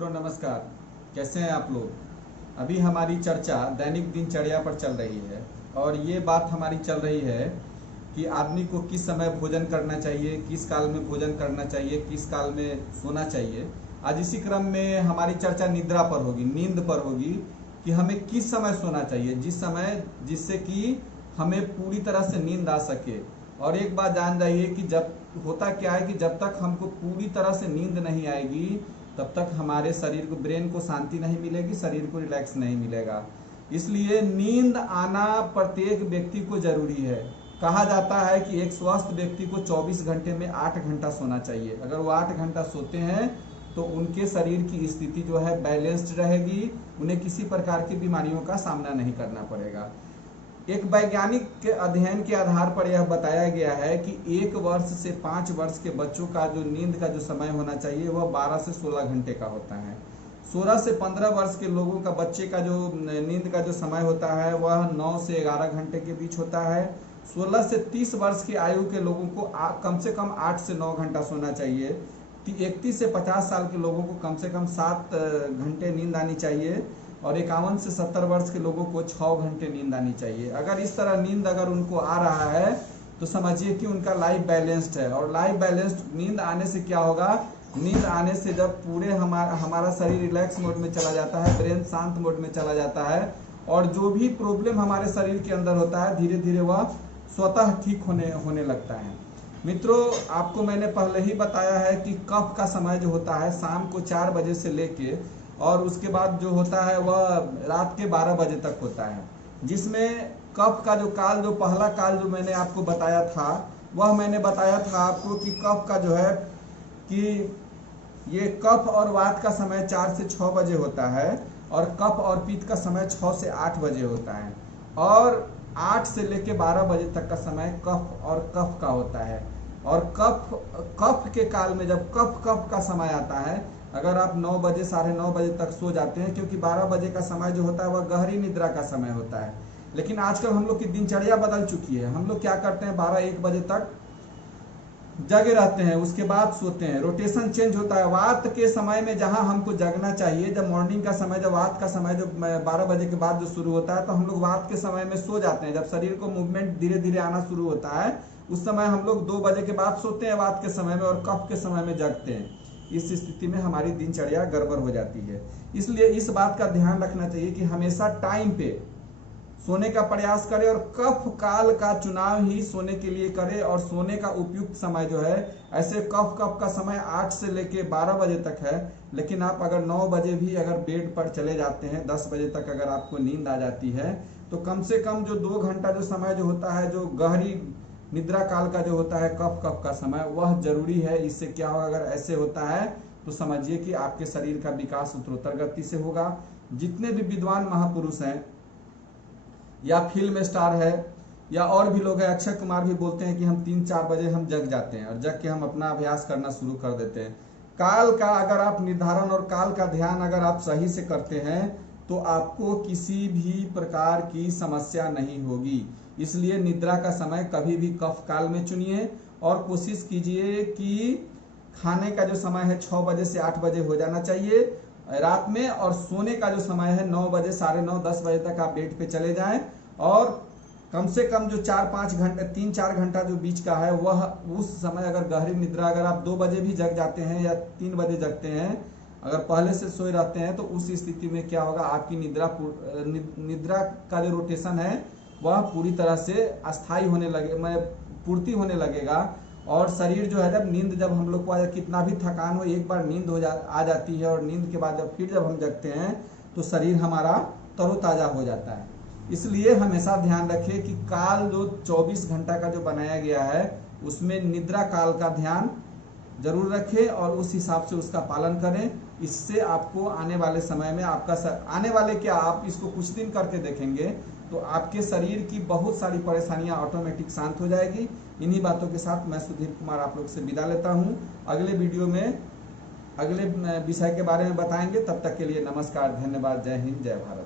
मित्रों नमस्कार। कैसे हैं आप लोग। अभी हमारी चर्चा दैनिक दिनचर्या पर चल रही है और ये बात हमारी चल रही है कि आदमी को किस समय भोजन करना चाहिए, किस काल में भोजन करना चाहिए, किस काल में सोना चाहिए। आज इसी क्रम में हमारी चर्चा निद्रा पर होगी, नींद पर होगी कि हमें किस समय सोना चाहिए, जिससे कि हमें पूरी तरह से नींद आ सके। और एक बात जान जाइए कि जब होता क्या है कि जब तक हमको पूरी तरह से नींद नहीं आएगी तब तक हमारे शरीर को, ब्रेन को शांति नहीं मिलेगी, शरीर को रिलैक्स नहीं मिलेगा। इसलिए नींद आना प्रत्येक व्यक्ति को जरूरी है। कहा जाता है कि एक स्वस्थ व्यक्ति को 24 घंटे में 8 घंटा सोना चाहिए। अगर वो 8 घंटा सोते हैं तो उनके शरीर की स्थिति जो है बैलेंस्ड रहेगी, उन्हें किसी प्रकार की बीमारियों का सामना नहीं करना पड़ेगा। एक वैज्ञानिक अध्ययन के आधार पर यह बताया गया है कि 1 वर्ष से 5 वर्ष के बच्चों का जो नींद का जो समय होना चाहिए वह 12 से 16 घंटे का होता है। 16 से 15 वर्ष के लोगों का, बच्चे का जो नींद का जो समय होता है वह 9 से 11 घंटे के बीच होता है। 16 से 30 वर्ष की आयु के लोगों को कम से कम 8 से 9 घंटा सोना चाहिए। 31 से 50 साल के लोगों को कम से कम 7 घंटे नींद आनी चाहिए और 51 से 70 वर्ष के लोगों को 6 घंटे नींद आनी चाहिए। अगर इस तरह नींद अगर उनको आ रहा है तो समझिए कि उनका लाइफ बैलेंस्ड है। और लाइफ बैलेंस्ड नींद आने से क्या होगा, नींद आने से जब पूरे हमारा शरीर रिलैक्स मोड में चला जाता है, ब्रेन शांत मोड में चला जाता है और जो भी प्रॉब्लम हमारे शरीर के अंदर होता है धीरे धीरे वह स्वतः ठीक होने लगता है। मित्रों, आपको मैंने पहले ही बताया है कि कफ का समय जो होता है शाम को 4 बजे से लेके और उसके बाद जो होता है वह रात के 12 बजे तक होता है, जिसमें कफ का जो काल, जो पहला काल जो मैंने आपको बताया था वह मैंने बताया था आपको कि कफ का जो है कि ये कफ और वात का समय 4 से 6 बजे होता है और कफ और पित्त का समय 6 से 8 बजे होता है और 8 से लेके 12 बजे तक का समय कफ और कफ का होता है। और कफ के काल में जब कफ का समय आता है, अगर आप 9 बजे, 9:30 बजे तक सो जाते हैं, क्योंकि 12 बजे का समय जो होता है वह गहरी निद्रा का समय होता है। लेकिन आजकल हम लोग की दिनचर्या बदल चुकी है। हम लोग क्या करते हैं, 12-1 बजे तक जगे रहते हैं, उसके बाद सोते हैं। रोटेशन चेंज होता है। वात के समय में जहां हमको जगना चाहिए, जब मॉर्निंग का समय, जब वात का समय जो 12 बजे के बाद जो शुरू होता है, तो हम लोग वात के समय में सो जाते हैं। जब शरीर को मूवमेंट धीरे धीरे आना शुरू होता है उस समय हम लोग 2 बजे के बाद सोते हैं वात के समय में और कफ के समय में जगते हैं। इस स्थिति में हमारी दिनचर्या गड़बड़ हो जाती है। इसलिए इस बात का ध्यान रखना चाहिए कि हमेशा टाइम पे सोने का प्रयास करें और कफ काल का चुनाव ही सोने के लिए करें। और सोने का उपयुक्त समय जो है, ऐसे कफ का समय 8 से लेके 12 बजे तक है, लेकिन आप अगर 9 बजे भी अगर बेड पर चले जाते हैं, 10 बजे तक अगर आपको नींद आ जाती है, तो कम से कम जो 2 घंटा जो समय जो होता है, जो गहरी निद्रा काल का जो होता है, कफ का समय, वह जरूरी है। इससे क्या होगा, अगर ऐसे होता है तो समझिए कि आपके शरीर का विकास उत्तरोत्तर गति से होगा। जितने भी विद्वान महापुरुष हैं या फिल्म स्टार है या और भी लोग हैं, अक्षय कुमार भी बोलते हैं कि हम 3-4 बजे हम जग जाते हैं और जग के हम अपना अभ्यास करना शुरू कर देते हैं। काल का अगर आप निर्धारण और काल का ध्यान अगर आप सही से करते हैं तो आपको किसी भी प्रकार की समस्या नहीं होगी। इसलिए निद्रा का समय कभी भी कफ काल में चुनिए और कोशिश कीजिए कि खाने का जो समय है 6 बजे से 8 बजे हो जाना चाहिए रात में, और सोने का जो समय है 9 बजे, 9:30, 10 बजे तक आप बेड पे चले जाएं और कम से कम जो 4-5 घंटे, 3-4 घंटा जो बीच का है वह उस समय अगर गहरी निद्रा, अगर आप 2 बजे भी जग जाते हैं या 3 बजे जगते हैं, अगर पहले से सोए रहते हैं, तो उस स्थिति में क्या होगा, आपकी निद्रा का जो रोटेशन है वह पूरी तरह से अस्थायी होने लगे, पूर्ति होने लगेगा। और शरीर जो है, जब हम लोग को कितना भी थकान हो, एक बार नींद आ जाती है और नींद के बाद जब हम जगते हैं तो शरीर हमारा तरोताजा हो जाता है। इसलिए हमेशा ध्यान रखिए कि काल जो 24 घंटा का जो बनाया गया है उसमें निद्रा काल का ध्यान जरूर रखें और उस हिसाब से उसका पालन करें। इससे आपको आने वाले समय में आने वाले क्या, आप इसको कुछ दिन करके देखेंगे तो आपके शरीर की बहुत सारी परेशानियां ऑटोमेटिक शांत हो जाएगी। इन्हीं बातों के साथ मैं सुधीर कुमार आप लोग से विदा लेता हूं। अगले वीडियो में अगले विषय के बारे में बताएंगे। तब तक के लिए नमस्कार, धन्यवाद, जय हिंद, जय भारत।